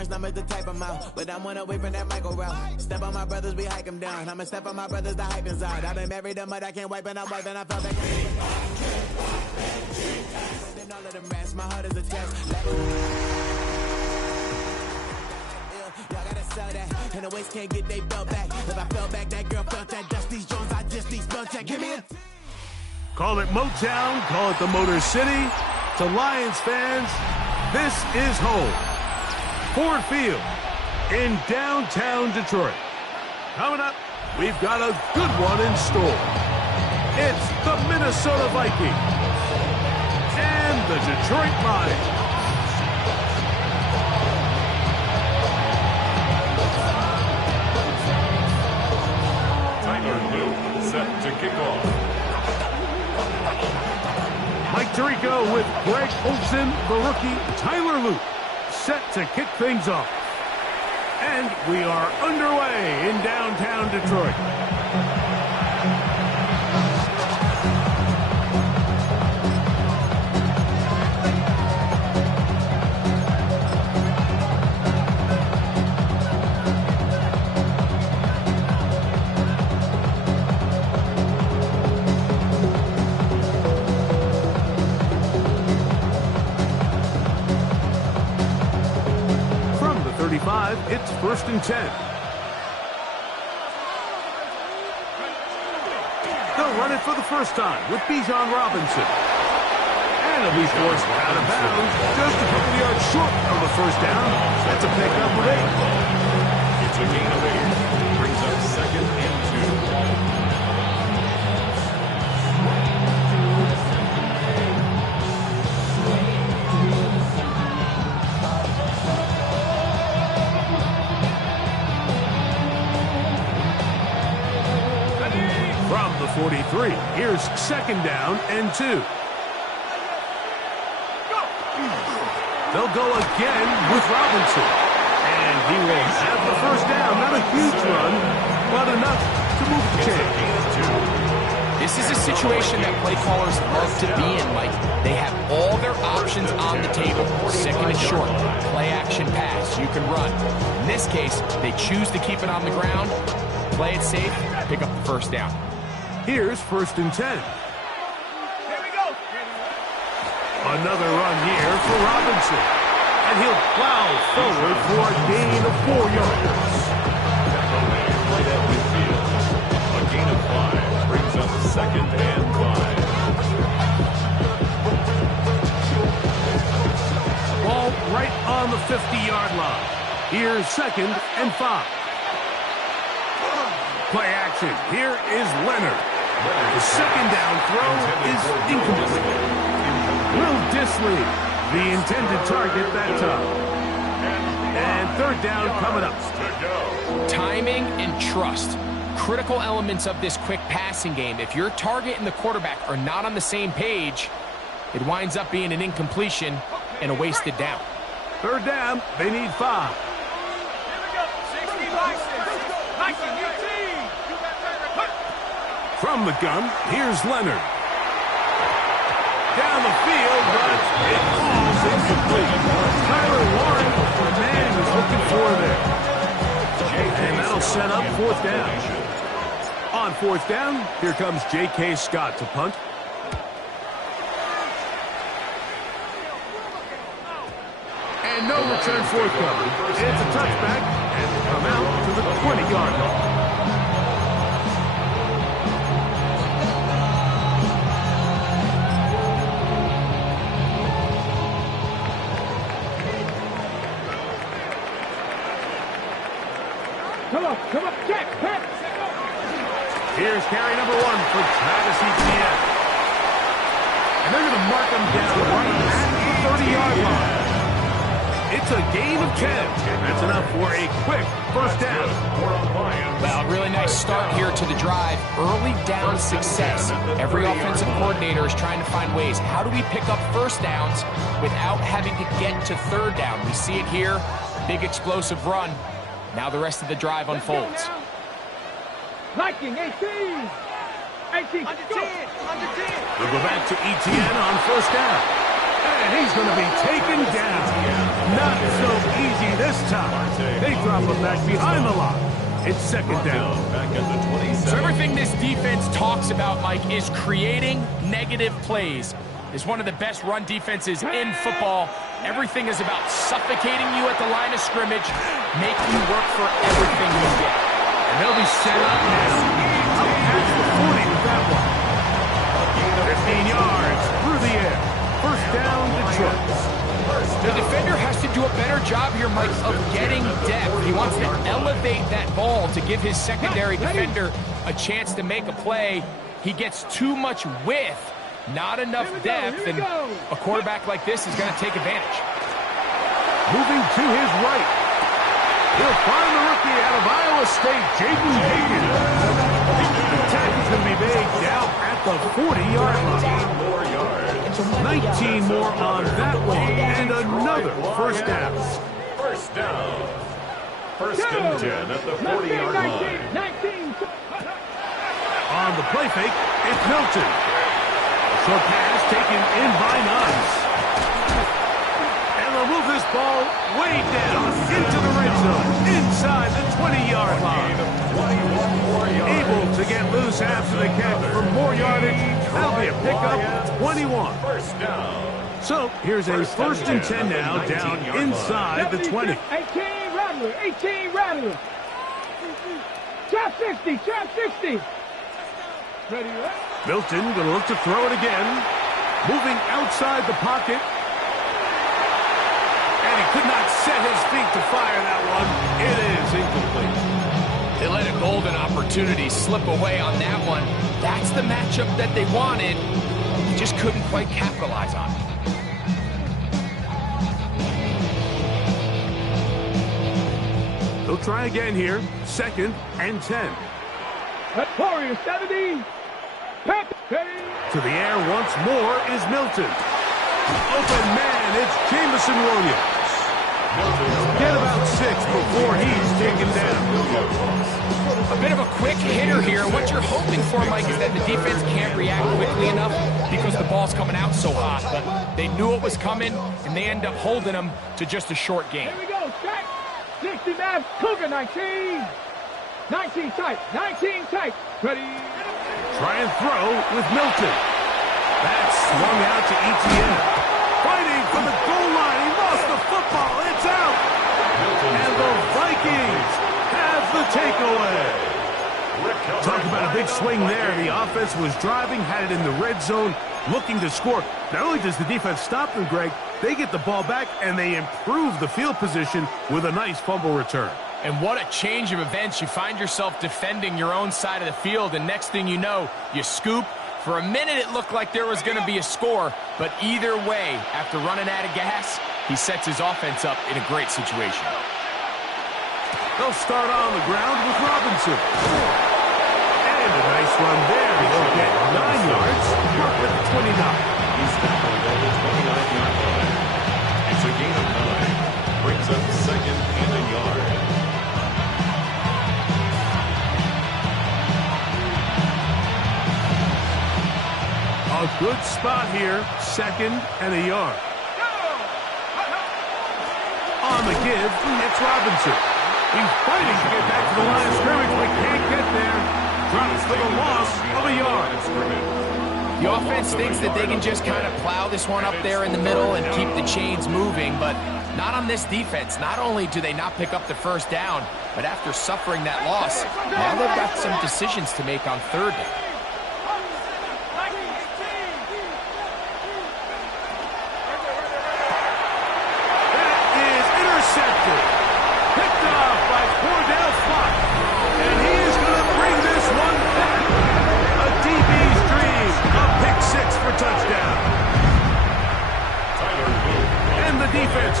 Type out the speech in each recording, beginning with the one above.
much numbers to type them out, but I'm one away from that Michael route. Step on my brothers, we hike them down. I'ma step on my brothers, the hype inside. I've been married them, but I can't wipe it, I'm wiping, I felt back. All of them rats, my heart is a test. Y'all gotta sell that, and the waist can't get they belt back. If I fell back, that girl felt that. Dust these Jones, I just need spell check. Give me a... Call it Motown, call it the Motor City. To Lions fans, this is home. Ford Field in downtown Detroit. Coming up, we've got a good one in store. It's the Minnesota Vikings and the Detroit Lions. Tyler Luke set to kick off. Mike Tirico with Greg Olsen, the rookie Tyler Luke, set to kick things off. And we are underway in downtown Detroit. It's 1st and 10. They'll run it for the first time with Bijan Robinson. And he'll be forced out of bounds just a couple yards short of the first down. That's a pickup of 8. It's a gain of 8. Brings up 2nd and 2. From the 43, here's 2nd down and 2. They'll go again with Robinson. And he will have the first down. Not a huge run, but enough to move the chain. This is a situation that play callers love to be in, Mike. They have all their options on the table. 2nd and short, play action pass, you can run. In this case, they choose to keep it on the ground, play it safe, pick up the first down. Here's 1st and 10. Here we go. Another run here for Robinson. And he'll plow forward for a gain of 4 yards. Right at midfield. A gain of 5 brings up 2nd and 5. Ball right on the 50-yard line. Here's 2nd and 5. Play action. Here is Leonard. The 2nd down throw is incomplete. Will Dissly, the intended target that time. And 3rd down coming up. Timing and trust. Critical elements of this quick passing game. If your target and the quarterback are not on the same page, it winds up being an incompletion and a wasted down. 3rd down, they need 5. From the gun, here's Leonard. Down the field, but it falls incomplete. Tyler Warren, the man is looking for there. And that'll set up 4th down. On 4th down, here comes J.K. Scott to punt. And no return forthcoming. It's a touchback, and they come out to the 20-yard line. Come on, check, pass. Here's carry number 1 for Travis Etienne. And they're going to mark him down right at the 30-yard line. It's a gain of 10. That's enough for a quick first down. Well, really nice start here to the drive. Early down success. Every offensive coordinator is trying to find ways. How do we pick up first downs without having to get to 3rd down? We see it here. Big explosive run. Now the rest of the drive unfolds. Viking, 18! 18, We'll go back to Etienne on first down. And he's going to be taken down. Not so easy this time. They drop him back behind the line. It's second down. Back at the 27. So everything this defense talks about, Mike, is creating negative plays. It's one of the best run defenses in football. Everything is about suffocating you at the line of scrimmage, making you work for everything you get. And they'll be set up now. Up past the 40 with that one. 15 yards through the air. First down, Detroit. The defender has to do a better job here, Mike, of getting depth. He wants to elevate that ball to give his secondary defender a chance to make a play. He gets too much width, not enough depth, and a quarterback like this is going to take advantage. Moving to his right. He'll find the rookie out of Iowa State, Jaden Hagan. The tackle's going to be made down at the 40-yard line. 19 more on that one, and another first down. First down. First and 10 at the 40-yard line. 19. On the play fake, it's Milton. Short pass taken in by Nuns. And they'll move this ball way down into the red zone, inside the 20-yard line. Able to get loose after the catch for more yardage. That'll be a pickup, 21. First down. So here's a first and 10 now, down inside the 20. 18 Rattler. 18 Rattler. Trap 60. Trap 60. Ready, right? Milton going to look to throw it again. Moving outside the pocket. And he could not set his feet to fire that one. It is incomplete. They let a golden opportunity slip away on that one. That's the matchup that they wanted. They just couldn't quite capitalize on it. They'll try again here. Second and 10. That's Warrior 70. Pep. To the air once more is Milton. Open man, it's Jameson Williams. Get about 6 before he's taken down. A bit of a quick hitter here. What you're hoping for, Mike, is that the defense can't react quickly enough because the ball's coming out so hot. But they knew it was coming, and they end up holding them to just a short game. Here we go. Strike. 60 maps. Cougar 19. 19 tight. 19 tight. Ready. Try and throw with Milton. That's swung out to Etienne. Fighting for the goal line. He lost the football. It's out. And the Vikings have the takeaway. Talk about a big swing there. The offense was driving, had it in the red zone, looking to score. Not only does the defense stop them, Greg, they get the ball back and they improve the field position with a nice fumble return. And what a change of events. You find yourself defending your own side of the field, and next thing you know, you scoop. For a minute, it looked like there was going to be a score, but either way, after running out of gas, he sets his offense up in a great situation. They'll start on the ground with Robinson. And a nice run there. He'll get 9 yards, mark at the 29. He's tackled at the 29-yard line. It's a gain of 9. Brings up second and a yard. A good spot here, second and a yard. On the give, it's Robinson. He's fighting to get back to the line of scrimmage, but can't get there. Drops for the loss of a yard. The offense thinks that they can just kind of plow this one up there in the middle and keep the chains moving, but not on this defense. Not only do they not pick up the first down, but after suffering that loss, now they've got some decisions to make on third down.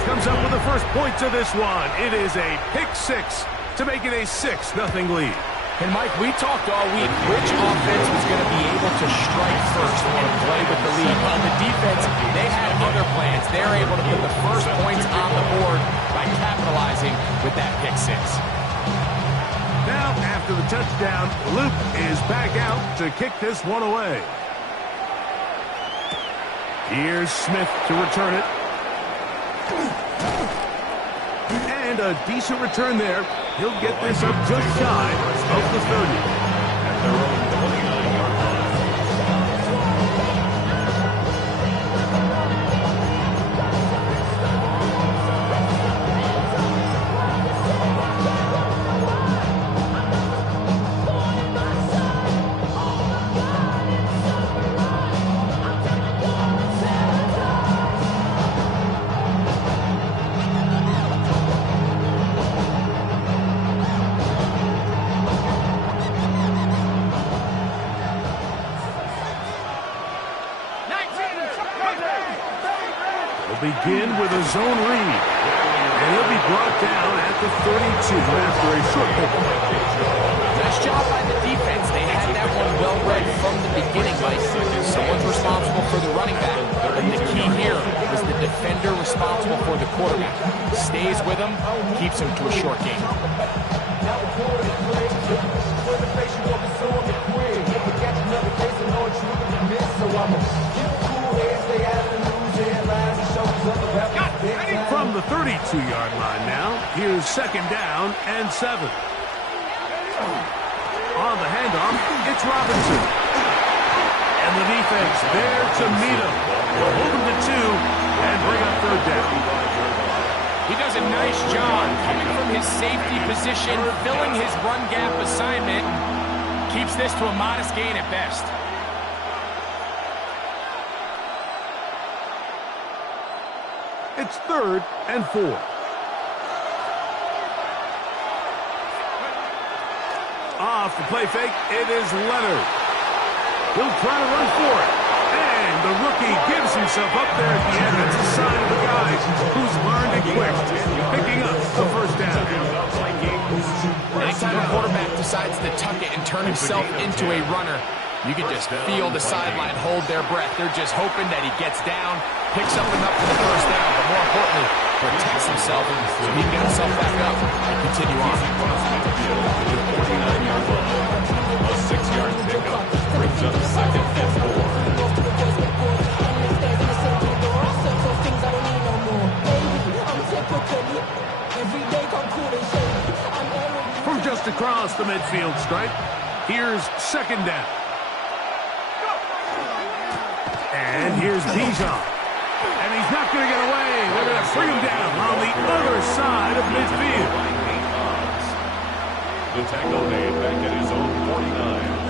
Comes up with the first points of this one. It is a pick 6 to make it a 6-0 lead. And Mike, we talked all week which offense was going to be able to strike first and play with the lead. Well, the defense, they had other plans. They're able to put the first points on the board by capitalizing with that pick 6. Now, after the touchdown, Luke is back out to kick this one away. Here's Smith to return it. And a decent return there. He'll get this up just shy of the 30. At their own 29-yard line. Begin with a zone read. And he'll be brought down at the 32 after a short pickup. Nice job by the defense. They had that one well read from the beginning, Mike. Someone's responsible for the running back. And the key here is the defender responsible for the quarterback. Stays with him, keeps him to a short game. From the 32-yard line now, here's second down and 7. On the handoff, it's Robinson. And the defense there to meet him. We'll hold him to 2 and bring up third down. He does a nice job coming from his safety position, filling his run gap assignment. Keeps this to a modest gain at best. It's 3rd and 4. Off the play fake, it is Leonard. He'll try to run for it. And the rookie gives himself up there at the end. It's a sign of the guy who's learned and quick, picking up the first down. Anytime a quarterback decides to tuck it and turn himself into a runner, you can just feel the sideline hold their breath. They're just hoping that he gets down, picks up enough for the first down, but more importantly, protects himself so he can get himself back up and continue on. 49-yard line. A 6-yard pickup brings up second and 4. From just across the midfield stripe, here's second down. And here's Bijan. And he's not going to get away. They're going to bring him down on the other side of midfield. The tackle made back at his own 49.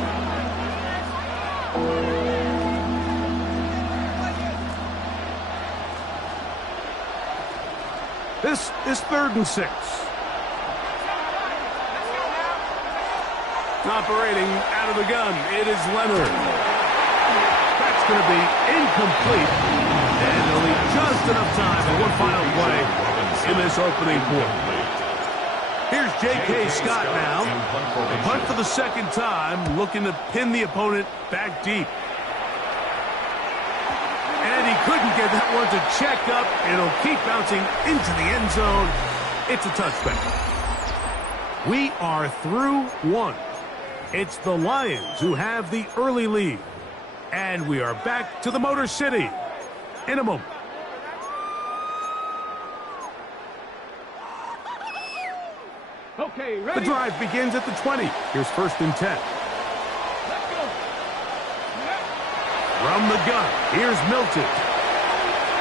This is 3rd and 6. Operating out of the gun, it is Leonard. That's going to be incomplete. And they'll leave just enough time for one final play in this opening quarter. Here's J.K. Scott now. A punt for the second time, looking to pin the opponent back deep. And he couldn't get that one to check up. It'll keep bouncing into the end zone. It's a touchback. We are through one. It's the Lions who have the early lead. And we are back to the Motor City in a moment. Okay, ready? The drive begins at the 20. Here's 1st and 10. Let's go. From the gun, here's Milton.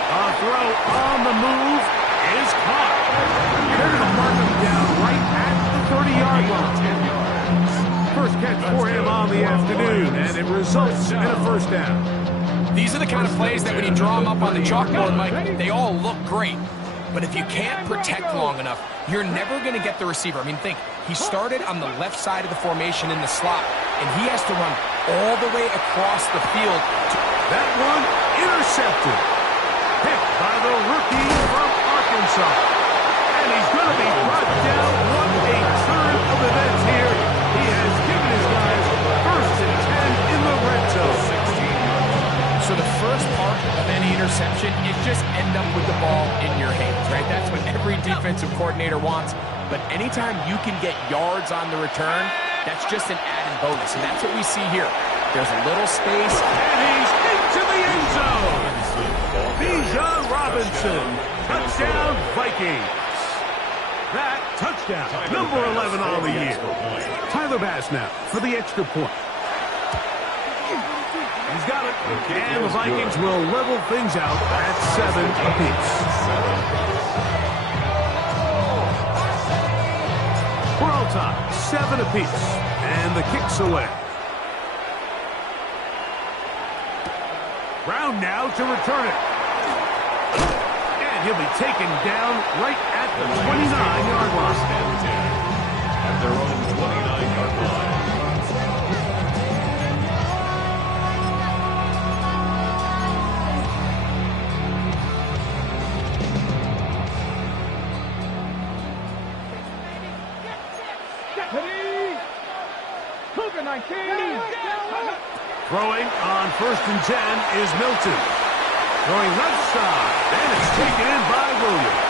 A throw on the move is caught. They're going to mark him down right at the 30-yard line. First catch for him on the afternoon, and it results in a first down. These are the kind of plays that when you draw them up on the chalkboard, Mike, they all look great. But if you can't protect long enough, you're never going to get the receiver. I mean, think, he started on the left side of the formation in the slot, and he has to run all the way across the field. That one intercepted. Picked by the rookie from Arkansas. And he's going to be brought down 1/8 of events here. He has given his guys 1st and 10 in the red zone. So the first part of any interception is just end up with the ball in your hands, right? That's what every defensive coordinator wants. But anytime you can get yards on the return, that's just an added bonus. And that's what we see here. There's a little space. And he's into the end zone. Robinson. Touchdown, Vikings. That touchdown, number 11 on the year. Tyler Bass now for the extra point. He's got it. And the Vikings will level things out at 7 apiece. We're all tied, 7 apiece. And the kick's away. Brown now to return it. And he'll be taken down right at the 29-yard line. At their own 29-yard line. Cougar 19. Throwing on 1st and 10 is Milton. Throwing left side, and it's taken in by Williams.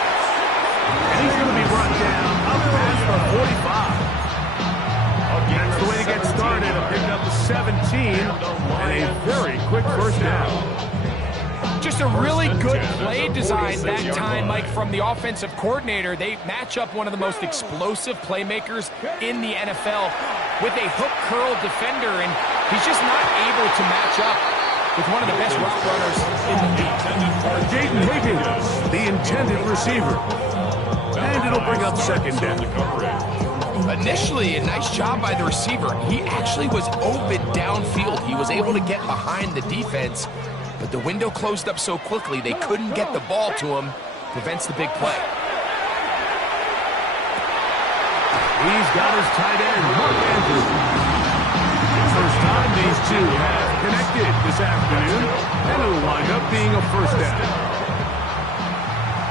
And he's going to be brought down up past the 45. That's the way to get started. A pick up the 17 and a very quick first down. Just a really good play design that time, Mike, from the offensive coordinator. They match up one of the most explosive playmakers in the NFL with a hook curl defender, and he's just not able to match up with one of the best route runners in the league. Jaden Higgins, the intended receiver. And it'll bring up 2nd down. Initially, a nice job by the receiver. He actually was open downfield. He was able to get behind the defense, but the window closed up so quickly they couldn't get the ball to him. Prevents the big play. He's got his tight end, Mark Andrews. First time these two have connected this afternoon, and it'll wind up being a first down.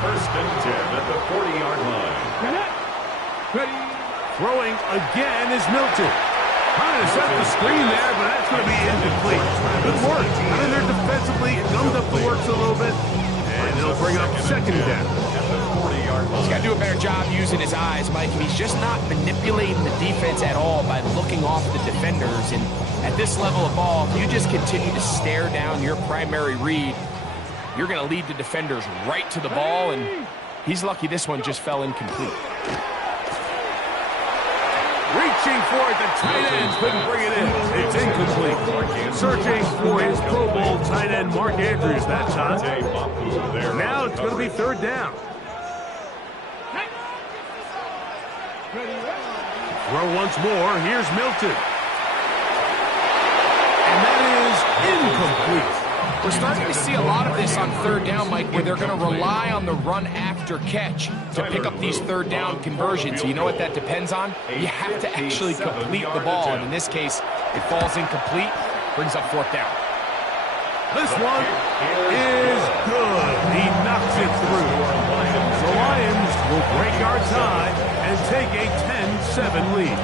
1st and 10 at the 40-yard line. Ready. Throwing again is Milton. Trying to set the screen there, but that's going to be incomplete. Good work. I mean, they're defensively gummed up the works a little bit, and it'll bring up 2nd down. He's got to do a better job using his eyes, Mike, and he's just not manipulating the defense at all by looking off the defenders. And at this level of ball, if you just continue to stare down your primary read, you're going to lead the defenders right to the ball, and he's lucky this one just fell incomplete. Reaching for it, the tight end couldn't bring it in. It's incomplete. Searching for his Pro Bowl tight end, Mark Andrews, that time. Now it's going to be 3rd down. Throw once more. Here's Milton. And that is incomplete. We're starting to see a lot of this on 3rd down, Mike, where they're going to rely on the run after catch to pick up these 3rd down conversions. So you know what that depends on? You have to actually complete the ball. And in this case, it falls incomplete, brings up 4th down. This one is good. He knocks it through. The Lions will break our tie and take a 10-7 lead.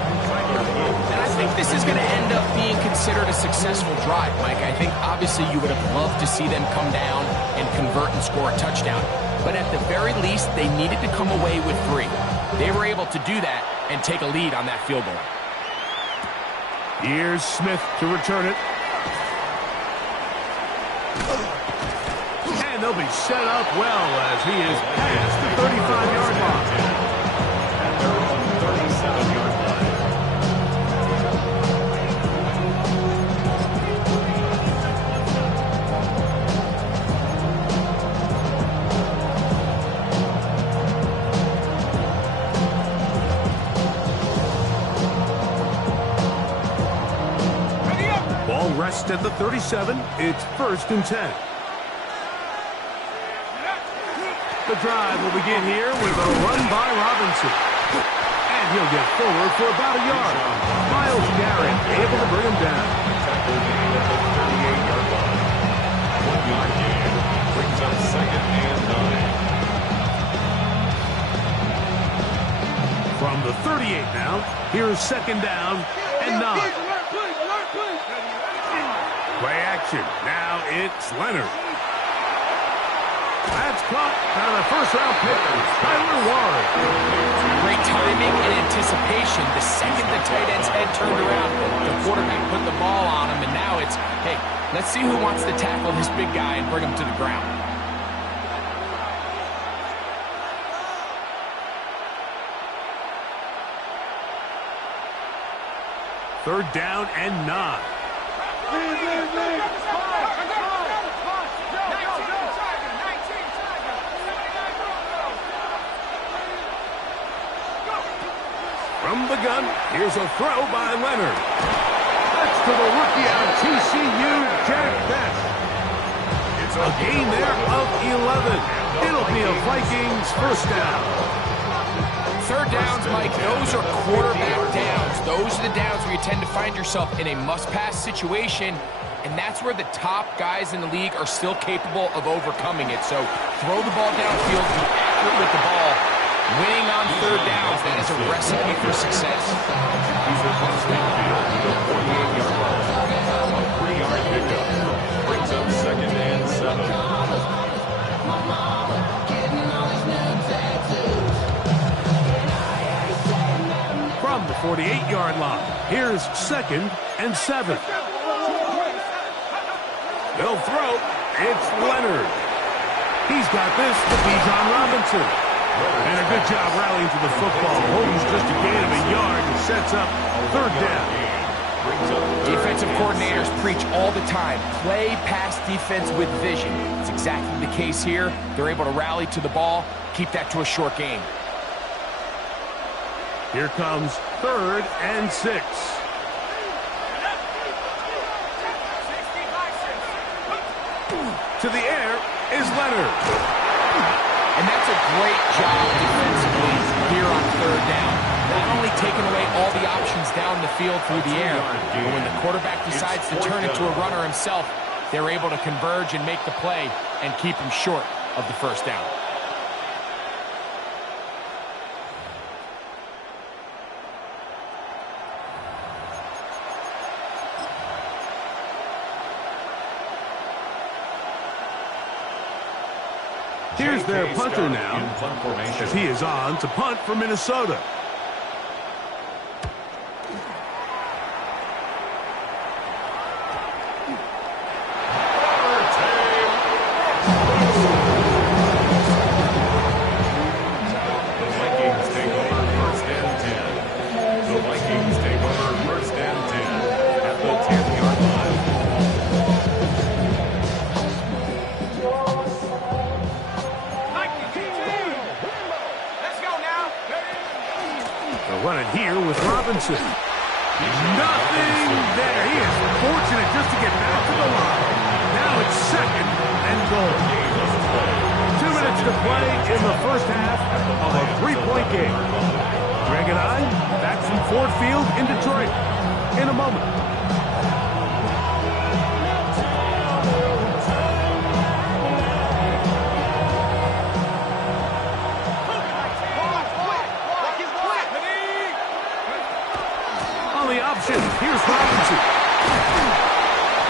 And I think this is going to end up being considered a successful drive, Mike. I think obviously you would have loved to see them come down and convert and score a touchdown. But at the very least, they needed to come away with 3. They were able to do that and take a lead on that field goal. Here's Smith to return it. And they'll be set up well as he is past the 35-yard line. At their own 37-yard line. Ball rests at the 37. It's 1st and 10. The drive will begin here with a run by Robinson. And he'll get forward for about a yard. Myles Garrett able to bring him down. Tackle gain at the 38-yard line. 1-yard gain brings up 2nd and 9. From the 38 now, here's 2nd down and 9. Play action. Now it's Leonard. That's caught by the 1st-round pick, Tyler Warren. Great timing and anticipation. The second the tight end's head turned around, the quarterback put the ball on him, and now it's, hey, let's see who wants to tackle this big guy and bring him to the ground. 3rd down and 9. From the gun, here's a throw by Leonard. That's to the rookie out of TCU, Jack Best. It's a gain there of 11. It'll be a Vikings 1st down. 3rd downs, Mike, those are quarterback downs. Those are the downs where you tend to find yourself in a must-pass situation, and that's where the top guys in the league are still capable of overcoming it. So throw the ball downfield, be accurate with the ball. Winning on 3rd downs, that is a recipe for success. He's across midfield to the 48-yard line. A 3-yard pickup. Brings up 2nd and 7. From the 48-yard line, here's 2nd and 7. They'll throw. It's Leonard. He's got this to Bijan Robinson. And a good job rallying to the football. Holds just a gain of a yard and sets up 3rd down. Defensive coordinators preach all the time, play pass defense with vision. It's exactly the case here. They're able to rally to the ball, keep that to a short gain. Here comes 3rd and 6. To the air is Leonard. And that's a great job defensively here on 3rd down. Not only taking away all the options down the field through the air, but when the quarterback decides to turn into a runner himself, they're able to converge and make the play and keep him short of the 1st down. Here's their punter now, as he is on to punt for Minnesota. The Vikings take over 1st and 10. The Vikings take over 1st and 10 at the 10-yard line. Run it here with Robinson. Nothing there. He is fortunate just to get back to the line. Now it's 2nd and goal. 2 minutes to play in the 1st half of a 3-point game. Greg and I back from Ford Field in Detroit in a moment. Here's Robinson.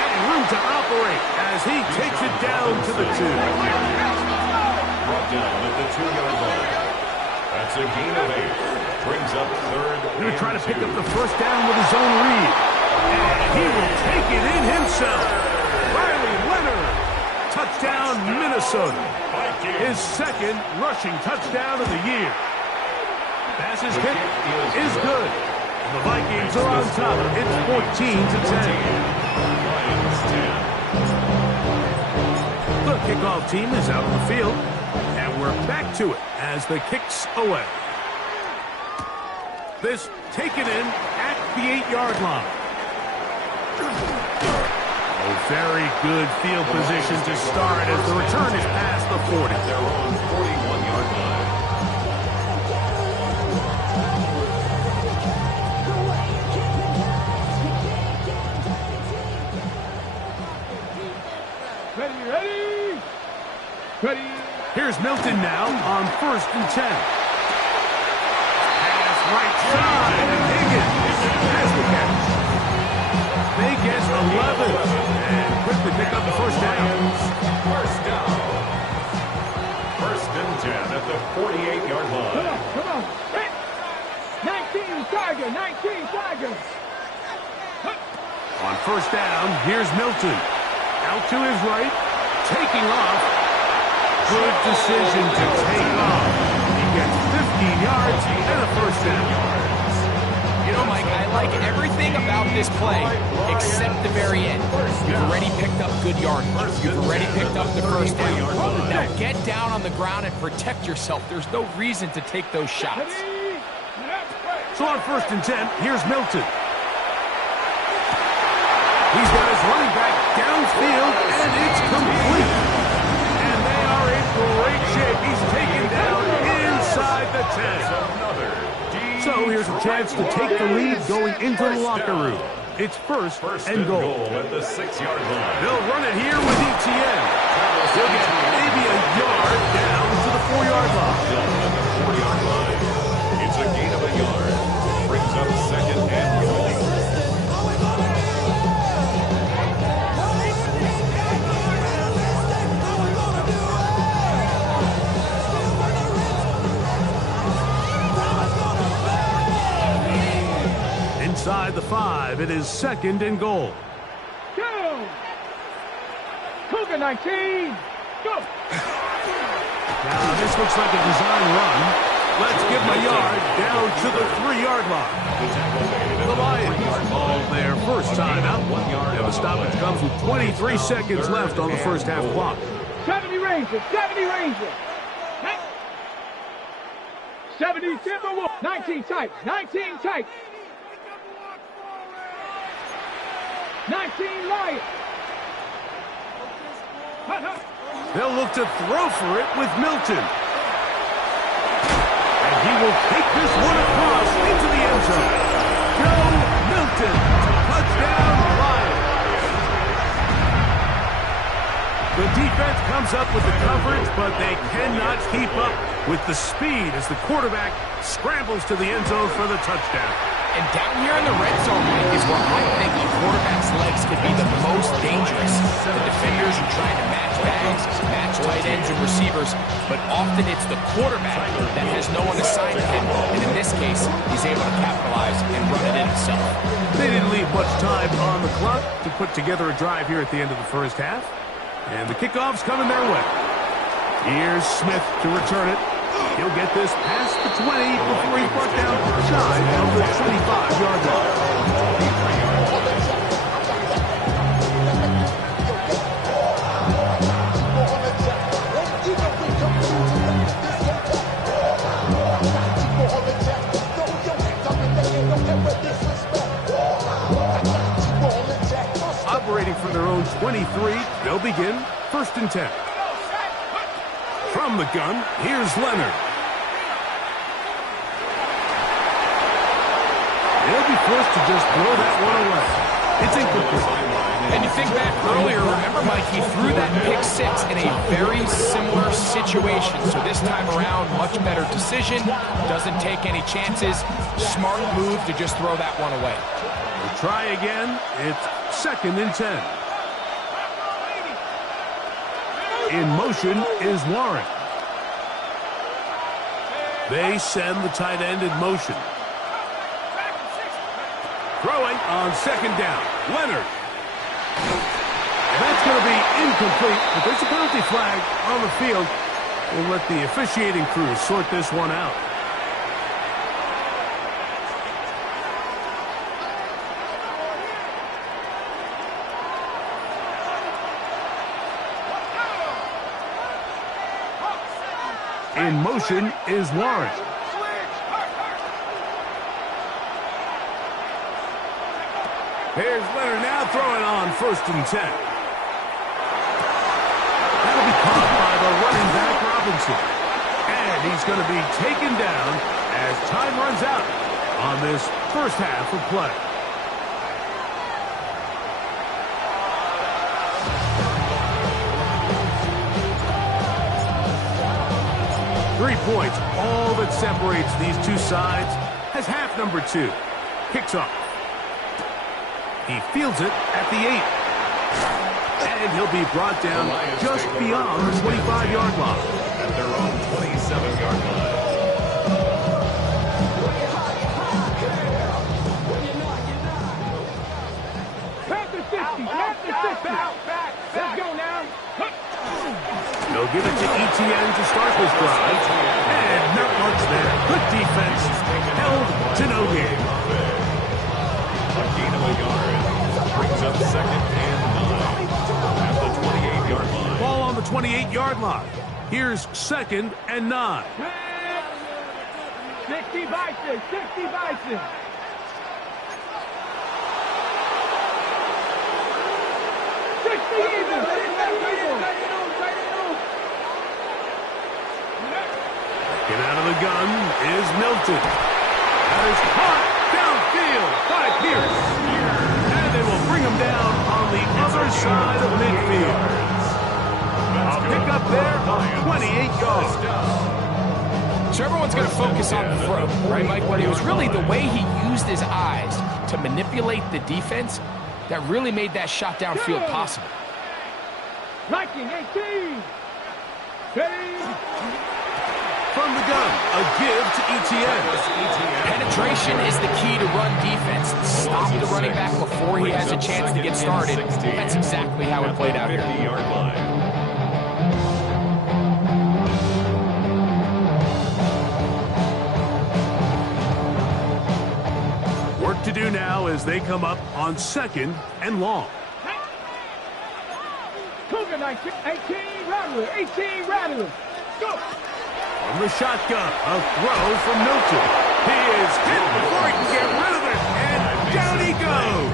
And room to operate as he takes it down to the 2. Brought down at the 2-yard line. That's a gain of 8. Brings up 3rd. Going to try to pick up the 1st down with his own read. And he will take it in himself. Riley Leonard. Touchdown, Minnesota. His 2nd rushing touchdown of the year. Pass is hit is good. The Vikings are on top. It's 14-10. The kickoff team is out on the field, and we're back to it as the kick's away. This taken in at the 8-yard line. A very good field position to start as the return is past the 40. They're on 41-yard line. Ready. Here's Milton now on 1st and 10. Pass right side, and Higgins has the catch. They get 11 and quickly pick up the 1st down. 1st and 10 at the 48-yard line. Come on. 19 Tigers. On 1st down, here's Milton. Out to his right, taking off. Good decision to take off. He gets 15 yards and a 1st down. You know, Mike, I like like everything about this play except the very end. You've already picked up good yardage. You've already picked up the first down. Now get down on the ground and protect yourself. There's no reason to take those shots. So on 1st and 10, here's Milton. He's got his running back downfield, and it's complete. And they are in great shape. He's taken down inside the 10. So here's a chance to take the lead going into the locker room. It's first and goal. At the 6-yard line. They'll run it here with ETN. He'll get maybe a yard down to the 4-yard line. At the 4-yard line. It's a gain of a yard. Brings up 2nd and goal. Inside the 5, it is 2nd and goal. Go! Cougar 19! Go! Now, this looks like a design run. Let's give him a yard down to the 3-yard line. The Lions ball their first time out. And the stoppage comes with 23 seconds left on the first half clock. 70 Rangers! 70 Rangers! 70 Timberwolves! 19 tight! 19 tight! 19 Lions! They'll look to throw for it with Milton. And he will take this one across into the end zone. Joe Milton, touchdown Lions. The defense comes up with the coverage, but they cannot keep up with the speed as the quarterback scrambles to the end zone for the touchdown. And down here in the red zone, Mike, is where I think a quarterback's legs can be the most dangerous. The defenders are trying to match bags, match tight ends and receivers, but often it's the quarterback that has no one assigned to him. And in this case, he's able to capitalize and run it in himself. They didn't leave much time on the clock to put together a drive here at the end of the first half. And the kickoff's coming their way. Here's Smith to return it. He'll get this past the 20 before he's brought down shy of the 25-yard line. Operating from their own 23, they'll begin 1st and 10. From the gun, here's Leonard. They'll be forced to just throw that one away. It's incomplete. And you think back earlier, remember, Mike, he threw that pick 6 in a very similar situation. So this time around, much better decision. Doesn't take any chances. Smart move to just throw that one away. We'll try again. It's 2nd and 10. In motion is Warren. They send the tight end in motion. Throwing on 2nd down. Leonard. And that's going to be incomplete, but there's a penalty flag on the field. We'll let the officiating crew sort this one out. In motion is Warren. Here's Leonard now throwing on 1st and 10. That'll be caught by the running back Robinson. And he's going to be taken down as time runs out on this first half of play. Points, all that separates these two sides, has half number 2. Kicks off. He fields it at the 8. And he'll be brought down just beyond the 25-yard line. At their own 27-yard line. Panther 60! Panther 60! Let's go now! They'll give it to ETN to start this drive. And not much there. Good defense. Held to no gain. 28-yard line. Here's 2nd and 9. 60 Bison, 60 Bison. Get out of the gun is Milton. That is caught downfield by Pierce. And they will bring him down on the other side of midfield. A pick up there of 28 yards. So everyone's going to focus on the throw, right, Mike? But it was really the way he used his eyes to manipulate the defense that really made that shot downfield possible. Viking 18. From the gun, a give to ETN. Penetration is the key to run defense. Stop the running back before he has a chance to get started. That's exactly how it played out here. Work to do now as they come up on 2nd and long. Cougar 19, 18 Rattler, 18 Rattler. Go! From the shotgun, a throw from Milton. He is hit before he can get rid of it, and down he goes.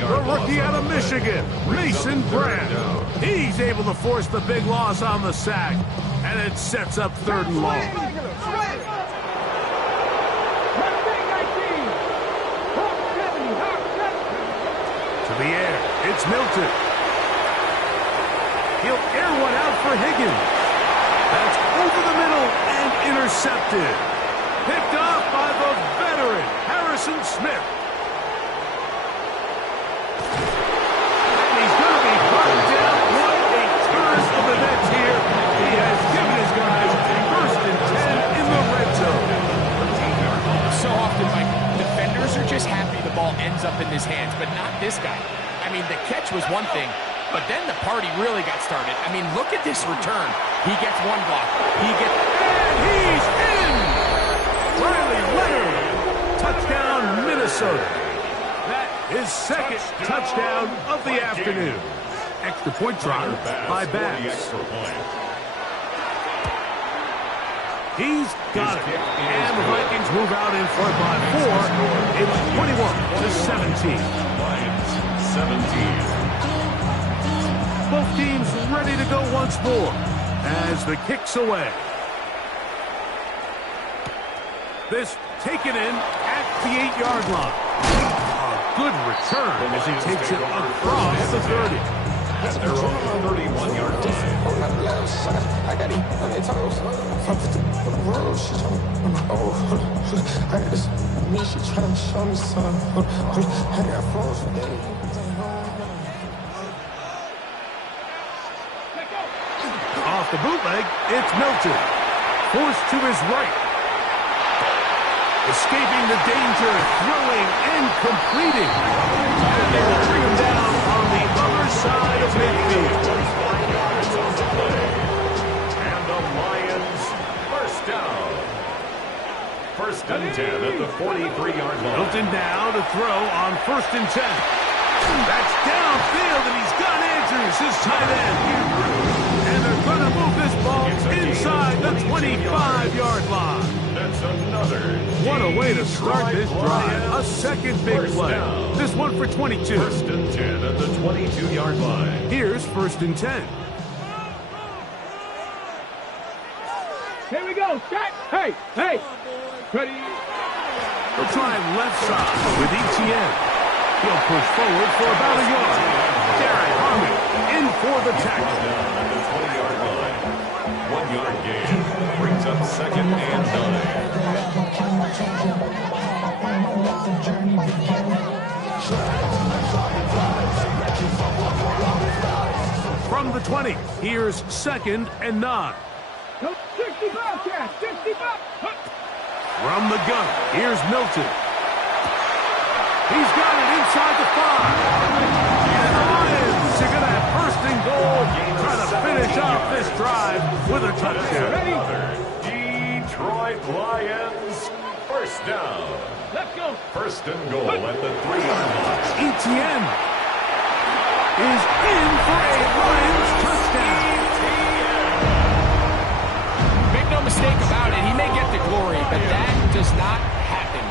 The rookie out of Michigan, Mason Brown. He's able to force the big loss on the sack, and it sets up 3rd and long. To the air, it's Milton. He'll air one out for Higgins. That's over the middle and intercepted. Picked off by the veteran, Harrison Smith. And he's going to be brought down. What a turn of events here. He has given his guys 1st and 10 in the red zone. So often, Mike, defenders are just happy the ball ends up in his hands, but not this guy. I mean, the catch was one thing, but then the party really got started. I mean, look at this return. He gets one block. And he's in! Riley Leonard! Touchdown, Minnesota. That is 2nd touchdown of the afternoon. Extra point try by Bass. He's got it. And the Vikings move out in front by 4. It's 21-17. Lions 17. Both teams ready to go once more as the kick's away. This taken in at the 8-yard line. A good return as he takes it across the 30. At their own 31-yard line. I got it. I got this. Me, she trying to show me something. I got phones for days. Off the bootleg, it's Milton. Forced to his right. Escaping the danger, throwing and completing. And they will bring him down on the other side of midfield. And the Lions, 1st down. 1st and 10 at the 43-yard line. Milton now to throw on 1st and 10. That's downfield, and he's got Andrews, his tight end. And they're going to move this ball inside the 25-yard line. That's another. What a way to start this drive. A 2nd big play. This one for 22. 1st and 10 at the 22-yard line. Here's 1st and 10. Here we go. Set. Hey. Ready. They'll try left side with ETN. He'll push forward for about a yard. Darren Harmon in for the tackle. Down at the 20-yard line. 1-yard gain. Brings up 2nd and 9. From the 20, here's 2nd and 9. 60 Bobcats. 60 From the gun, here's Milton. He's got it inside the 5. And the Lions are going to have 1st and goal, trying to finish off this drive with a touchdown. Detroit Lions, 1st down. Let's go. 1st and goal at the 3-yard line. ETN is in for a Lions touchdown. Make no mistake about it, he may get the glory, but that does not happen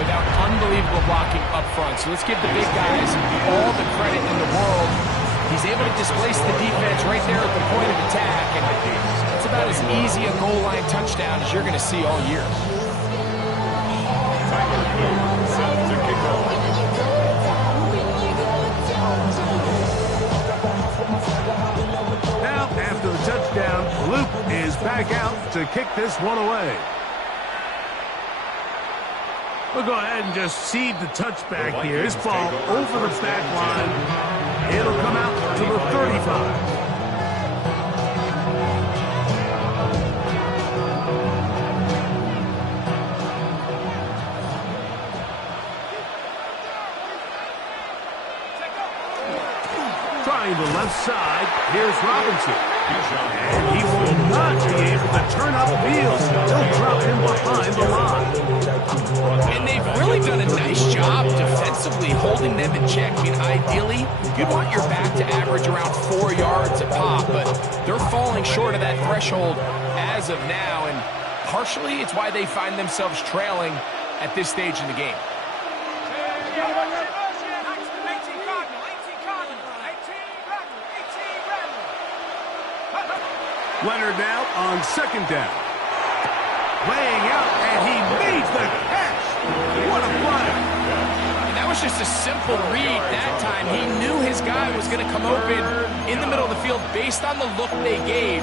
without unbelievable blocking up front. So let's give the big guys all the credit in the world. He's able to displace the defense right there at the point of attack, and it's about as easy a goal line touchdown as you're going to see all year. Tyler Boone set to kick off. Now, after the touchdown, Luke is back out to kick this one away. We'll go ahead and just seed the touchback here. This ball over the back line. It'll come out to the 35. Trying the left side. Here's Robinson. And he will not be able to turn up field. They'll drop him behind the line. And they've really done a nice job defensively holding them in check. I mean, ideally, you'd want your back to average around 4 yards a pop, but they're falling short of that threshold as of now, and partially it's why they find themselves trailing at this stage in the game. Leonard now on second down. Laying out, and he made the catch. What a play. And that was just a simple read that time. He knew his guy was going to come open in the middle of the field based on the look they gave.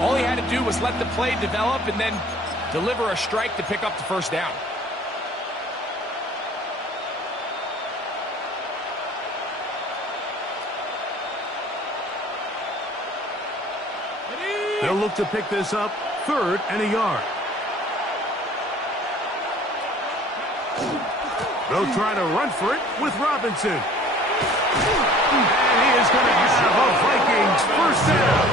All he had to do was let the play develop and then deliver a strike to pick up the first down. They'll look to pick this up, 3rd and a yard. They'll try to run for it with Robinson. And he is going to have a Vikings first down.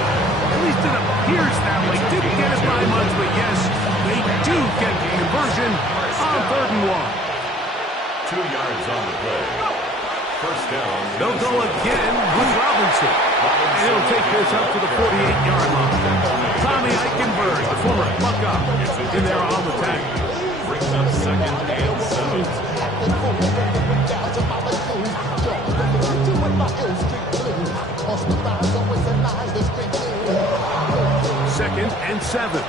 At least it appears that way. Didn't get it by much, but yes, they do get the conversion on 3rd and 1. 2 yards on the play. First down. They'll go again with Robinson. And he'll take this up to the 48-yard line. Tommy Eichenberg, the former Buckeye, in there on the tackle. Brings up 2nd and 7. 2nd and 7.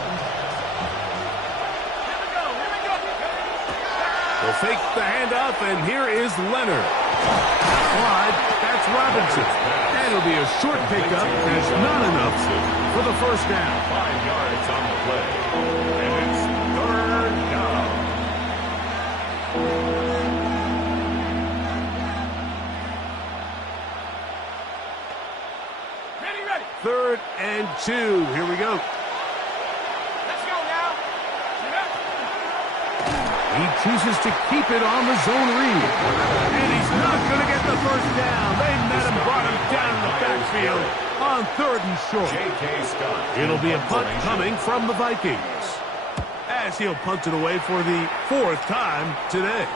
They'll fake the handoff, and here is Leonard. Out wide, that's Robinson. And it'll be a short pickup. That's not enough for the first down. 5 yards on the play. And it's 3rd down. Ready. 3rd and 2. Here we go. Let's go now. He chooses to keep it on the zone read. And he's not going to get the first down. They met him, brought him down in the backfield on 3rd and short. J.K. Scott. It'll be a punt coming from the Vikings, as he'll punt it away for the 4th time today.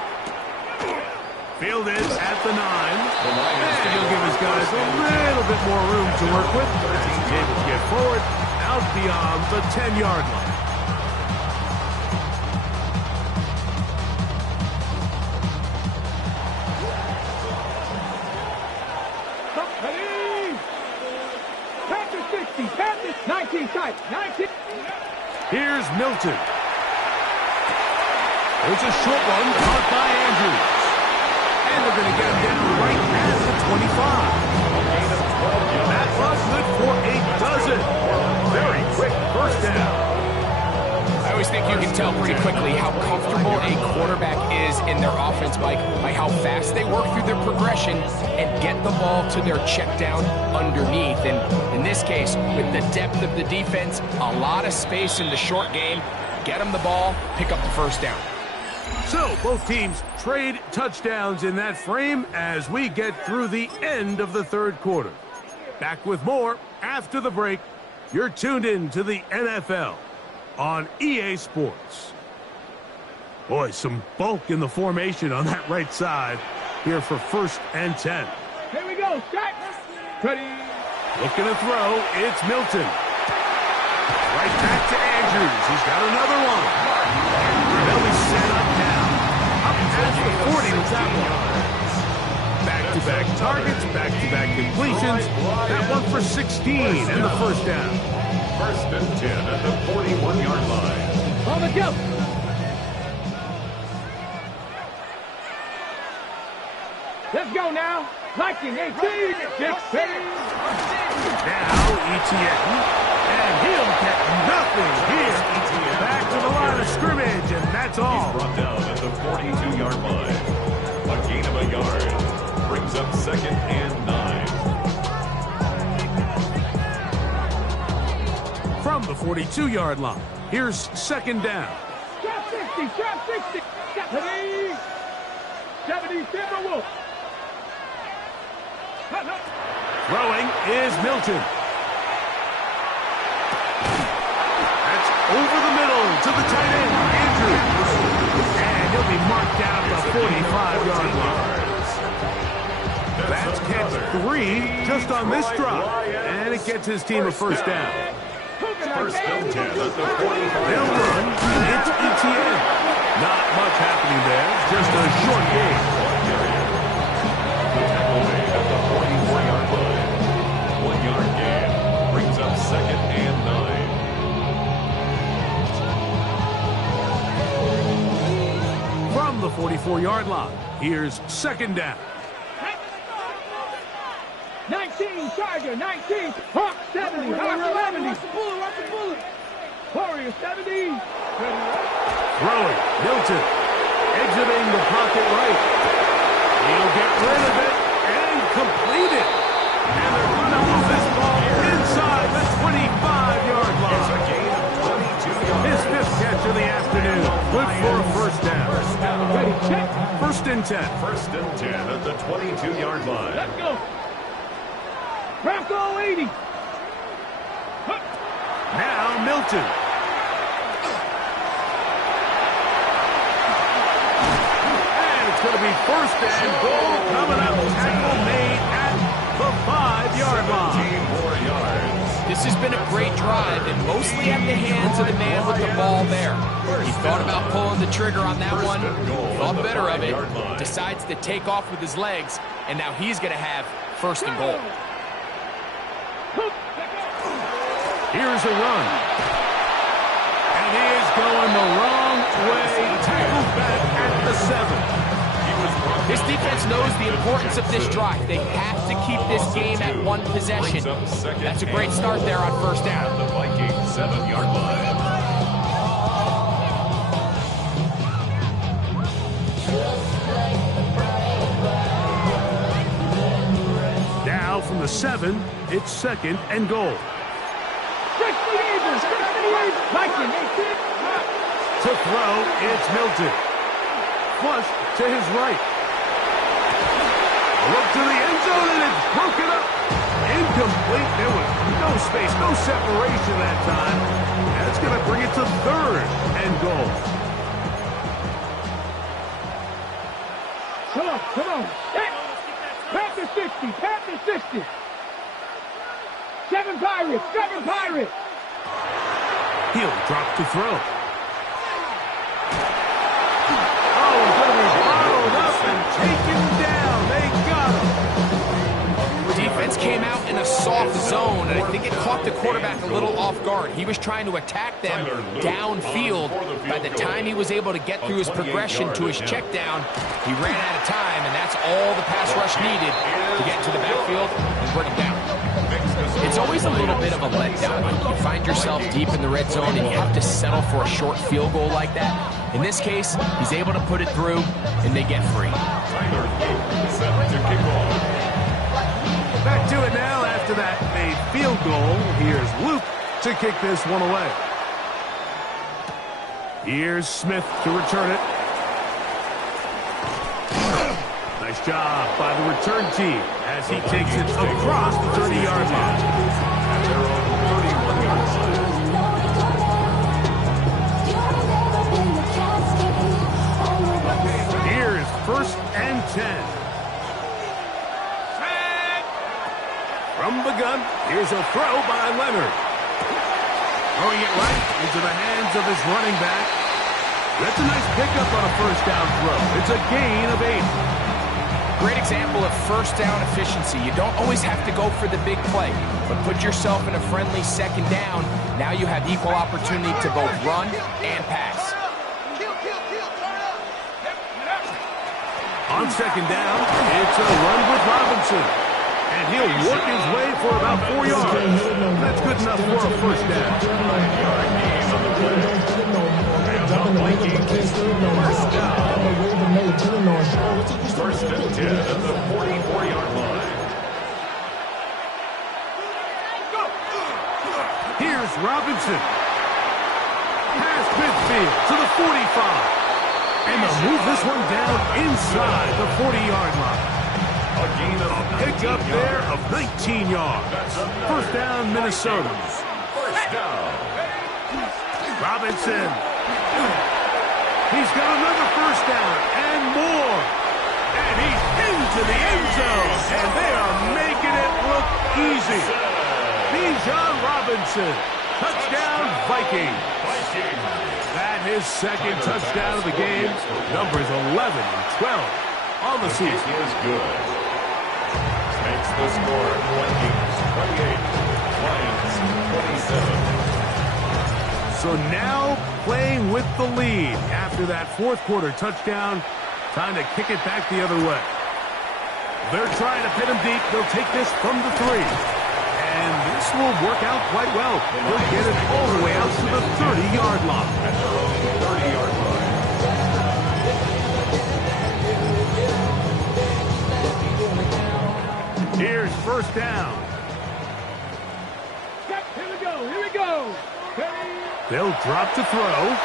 Fielded at the 9. And he'll give his guys a little bit more room to work with as he's able to get forward out beyond the 10-yard line. Ready. Panther 60, Panther 19 tight, 19. Here's Milton. There's a short one caught by Andrews. And they're going to get him down right at the 25. That was good for a dozen. Very quick first down. I always think you can tell pretty quickly how comfortable a quarterback is in their offense, Mike, by how fast they work through their progression and get the ball to their check down underneath. And in this case, with the depth of the defense, a lot of space in the short game, get them the ball, pick up the first down. So both teams trade touchdowns in that frame as we get through the end of the 3rd quarter. Back with more after the break. You're tuned in to the NFL on EA Sports. Boy, some bulk in the formation on that right side here for 1st and 10. Here we go, strike. Ready. Looking to throw, it's Milton. Right back to Andrews. He's got another one. They'll be set up now. Up past the 40 with that one. Back-to-back targets, back-to-back completions. That one for 16 and the first down. First and 10 at the 41-yard line. On the go. Let's go now. Viking 18, 16. Now Etienne, and he'll get nothing here. Back to the line of scrimmage, and that's all. He's brought down at the 42-yard line. A gain of a yard. Brings up second and 9. From the 42-yard line, here's second down. Trap 60, trap 60. 70 Timberwolves. Throwing is Milton. That's over the middle to the tight end, Andrews. And he'll be marked down at the 45-yard line. That's catch 3 just on this drive. And it gets his team a first down. First and 10 at the 45. They'll run. It's Etienne. Not much happening there. Just a short game. The tackle made at the 44-yard line. 1-yard gain. Brings up second and 9. From the 44-yard line, here's second down. 19 Charger, 19 Hawk 70, Hawk 70. Watch the bullet. Warrior 70. Throwing, Milton, exiting the pocket right. He'll get rid of it and complete it. And they're going to move this ball inside the 25-yard line. His 5th catch of the afternoon. Good for a first down. Ready, check. First and 10. First and 10 at the 22-yard line. Let's go. Bronco 80. Now Milton. And it's going to be first and goal coming up. Tackle made at the 5-yard line. 4 yards. This has been a great drive, and mostly at the hands of the man with the ball there. He thought about pulling the trigger on that one, thought better of it, decides to take off with his legs, and now he's going to have first and goal. Here's a run. And he is going the wrong way. Tackled back at the 7. This defense knows the importance of this drive. They have to keep this game at one possession. That's a great start there on first down. The Vikings 7-yard line. Now from the 7, it's second and goal. 68, Viking 18. To throw, it's Milton. Flush to his right. Look to the end zone, and it's broken up. Incomplete. There was no space, no separation that time. That's going to bring it to third and goal. Come on. Panther 60, Panther 60. 7 Pirates. He'll drop to throw. Oh, he's going to be bottled up and taken down. They got him. Defense came out in a soft zone, and I think it caught the quarterback a little off guard. He was trying to attack them downfield. By the time he was able to get through his progression to his check down, he ran out of time, and that's all the pass rush needed to get to the backfield and bring him down. It's always a little bit of a letdown. You find yourself deep in the red zone, and you have to settle for a short field goal like that. In this case, he's able to put it through, and they get free. Back to it now after that made field goal. Here's Luke to kick this one away. Here's Smith to return it. Nice job by the return team as he takes it across the 30-yard line. At their own 31-yard line. Here's first and 10. From the gun, here's a throw by Leonard. Throwing it right into the hands of his running back. That's a nice pickup on a first down throw. It's a gain of 8. Great example of first down efficiency. You don't always have to go for the big play, but put yourself in a friendly second down. Now you have equal opportunity to both run and pass. On second down, it's a run with Robinson. And he'll work his way for about 4 yards. That's good enough for a first down. First and 10 at the 44-yard line. Here's Robinson. Past midfield to the 45. And they'll move this one down inside the 40-yard line. A gain of Pick up there of 19 yards. First down, Minnesota. First down. Robinson. He's got another first down and more. And he's into the end zone. And they are making it look easy. Bijan Robinson. Touchdown, Vikings. That his second touchdown of the game. Numbers 11 and 12 on the season. Is good. Makes the score Vikings 28, Lions 27. So now playing with the lead after that fourth quarter touchdown. Time to kick it back the other way. They're trying to pin him deep. They'll take this from the 3. And this will work out quite well. They'll get it all the way out to the 30-yard line. At their own 30-yard line. Here's first down. Here we go. Here we go. They'll drop to throw.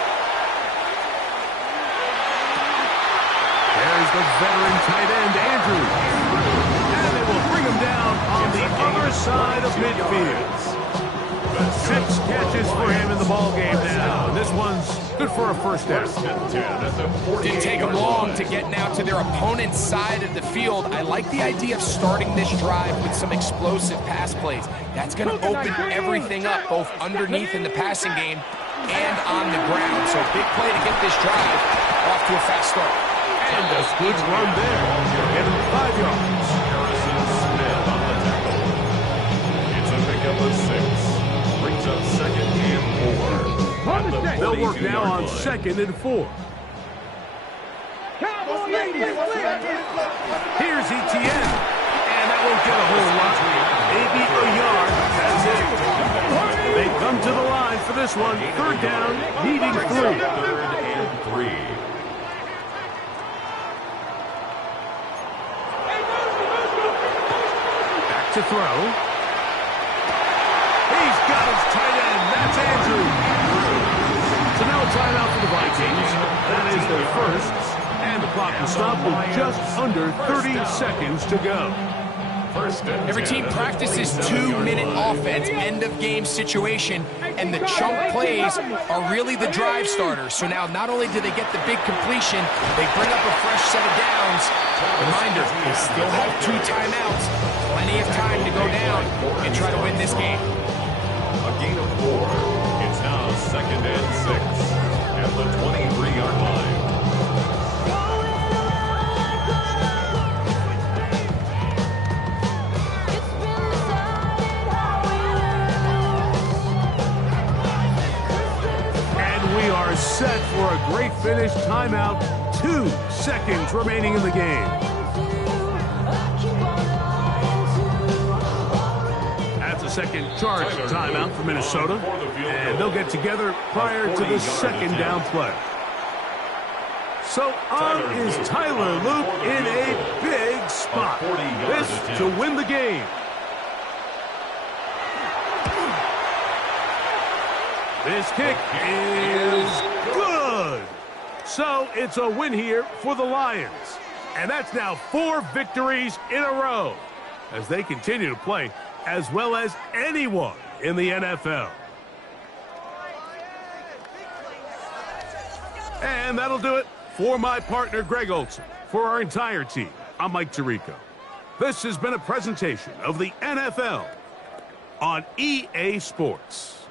There's the veteran tight end, Andrews. And they will bring him down on the other side of midfield. 6 catches for him in the ball game now. This one's good for a first down. Didn't take them long to get now to their opponent's side of the field. I like the idea of starting this drive with some explosive pass plays. That's going to open everything up, both underneath in the passing game and on the ground. So big play to get this drive off to a fast start. And a good run there. Get him 5 yards. Harrison Smith on the tackle. It's a pickup of 6. Brings up second and 4. They'll work now on second and 4. Here's Etienne. And that won't get a whole lot. Maybe a yard. That's it. They come to the line for this one. Third down, needing 3. Third and 3. Back to throw. He's got his tight end. That's Andrew. So now a timeout for the Vikings. That is their first. And the clock will stop with just under 30 seconds to go. Every team practices 2-minute offense, end-of-game situation, and the chunk plays are really the drive starters. So now not only do they get the big completion, they bring up a fresh set of downs. Reminder, they still have 2 timeouts. Plenty of time to go down and try to win this game. A gain of 4. It's now second and 6 at the 23-yard line. We are set for a great finish. Timeout. 2 seconds remaining in the game. That's a second charge timeout for Minnesota. And they'll get together prior to the second down play. So on is Tyler Loop in a big spot. This to win the game. This kick is good. So it's a win here for the Lions. And that's now 4 victories in a row as they continue to play as well as anyone in the NFL. And that'll do it for my partner, Greg Olson. For our entire team, I'm Mike Tirico. This has been a presentation of the NFL on EA Sports.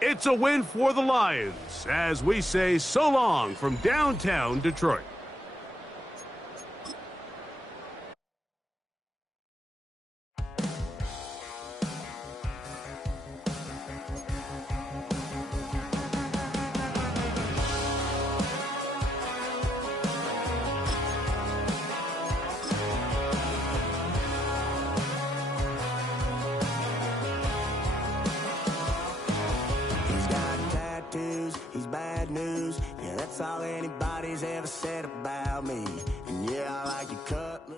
It's a win for the Lions as we say so long from downtown Detroit. He's bad news. Yeah, that's all anybody's ever said about me. And yeah, I like your cut.